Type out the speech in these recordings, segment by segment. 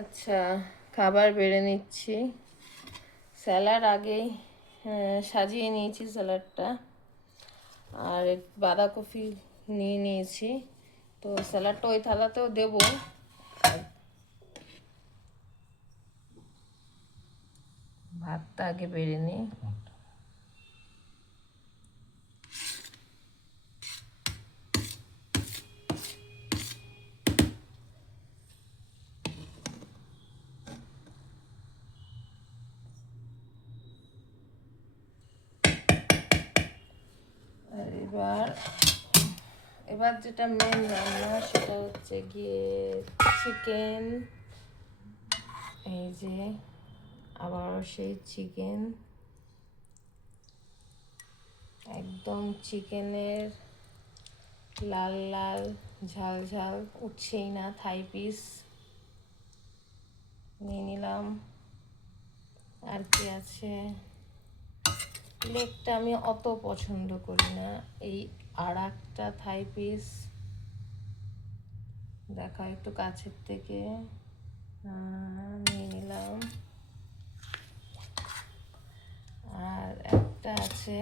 আচ্ছা, খাবার বেড়ে নিচ্ছি। স্যালাড আগেই সাজিয়ে নিয়েছি স্যালাডটা, আর বাঁধাকপি নিয়ে নিয়েছি। তো স্যালাডটা ওই থালাতেও দেবো। ভাতটা আগে বেড়ে নিই। আর এবার যেটা মেন রান্না সেটা হচ্ছে গিয়ে চিকেন। এই যে আবার সেই চিকেন, একদম চিকেনের লাল লাল ঝাল ঝাল উঠছেই না। থাই পিস নিয়ে নিলাম। আর কি আছে, লেগটা আমি অত পছন্দ করি না। এই আর একটা থাই পিস দেখা একটু কাছের থেকে নিয়ে নিলাম। আর একটা আছে,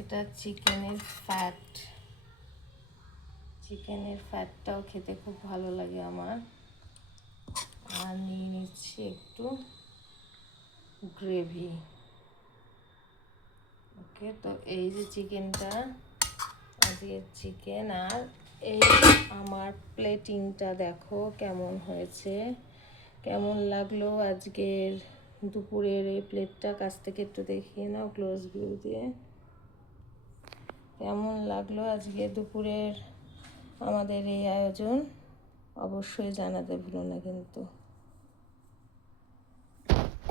এটা চিকেনের ফ্যাট। চিকেনের ফ্যাটটাও খেতে খুব ভালো লাগে আমার। আর নিয়ে নিচ্ছি একটু গ্রেভি। ওকে, তো এই যে চিকেনটা, আজকের চিকেন। আর এই আমার প্লেটিংটা দেখো কেমন হয়েছে, কেমন লাগলো আজকের দুপুরের এই প্লেটটা। কাছ থেকে একটু দেখিয়ে নাও ক্লোজ ভিউ দিয়ে। কেমন লাগলো আজকে দুপুরের আমাদের এই আয়োজন, অবশ্যই জানাতে ভুলো না কিন্তু।